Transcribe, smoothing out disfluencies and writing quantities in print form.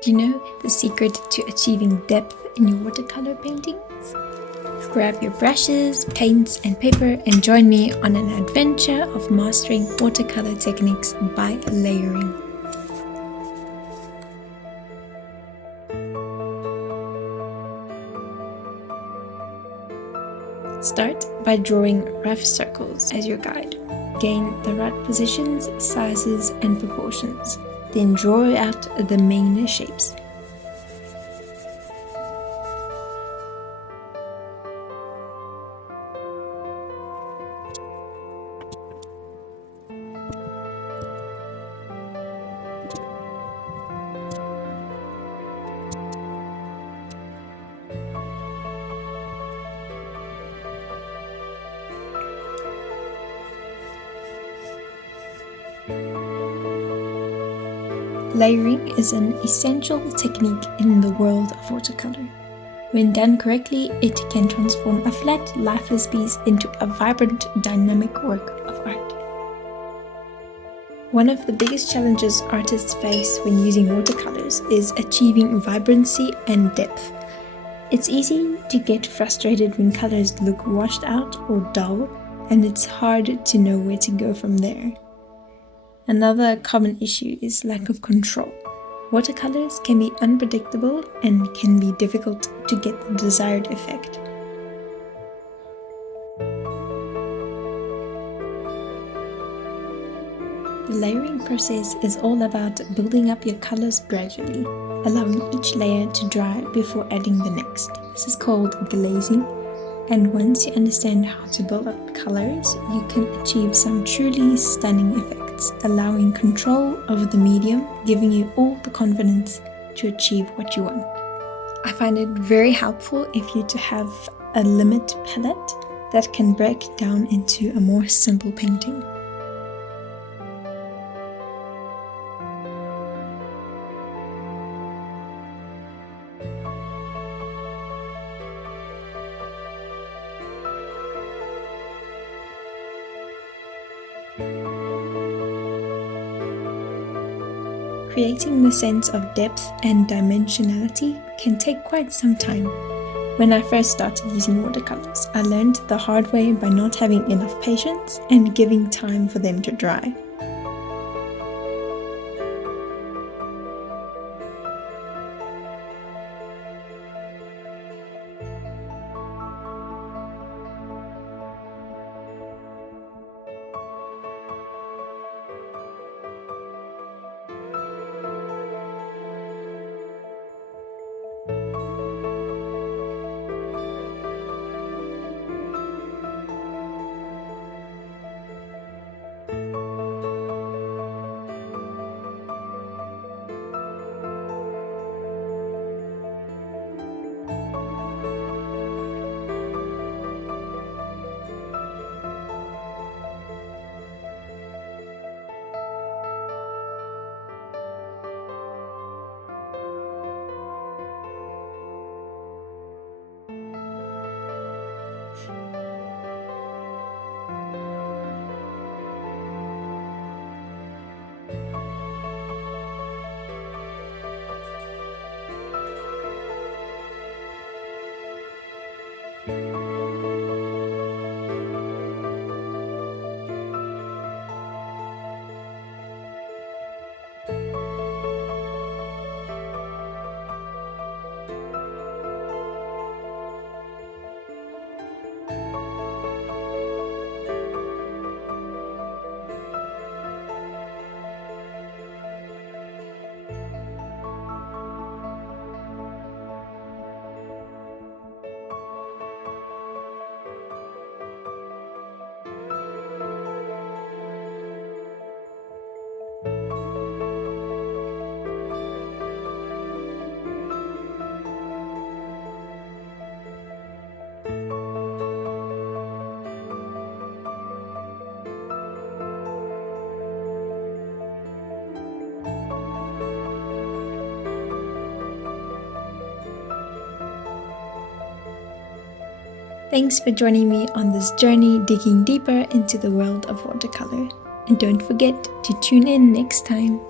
Do you know the secret to achieving depth in your watercolor paintings? Grab your brushes, paints and paper and join me on an adventure of mastering watercolor techniques by layering. Start by drawing rough circles as your guide. Gain the right positions, sizes and proportions. Then draw out the main shapes. Layering is an essential technique in the world of watercolor. When done correctly, it can transform a flat, lifeless piece into a vibrant, dynamic work of art. One of the biggest challenges artists face when using watercolors is achieving vibrancy and depth. It's easy to get frustrated when colors look washed out or dull, and it's hard to know where to go from there. Another common issue is lack of control. Watercolors can be unpredictable and can be difficult to get the desired effect. The layering process is all about building up your colors gradually, allowing each layer to dry before adding the next. This is called glazing. And once you understand how to build up colors, you can achieve some truly stunning effects, allowing control over the medium, giving you all the confidence to achieve what you want. I find it very helpful if you to have a limit palette that can break down into a more simple painting. Creating the sense of depth and dimensionality can take quite some time. When I first started using watercolors, I learned the hard way by not having enough patience and giving time for them to dry. Thanks for joining me on this journey digging deeper into the world of watercolor. And don't forget to tune in next time.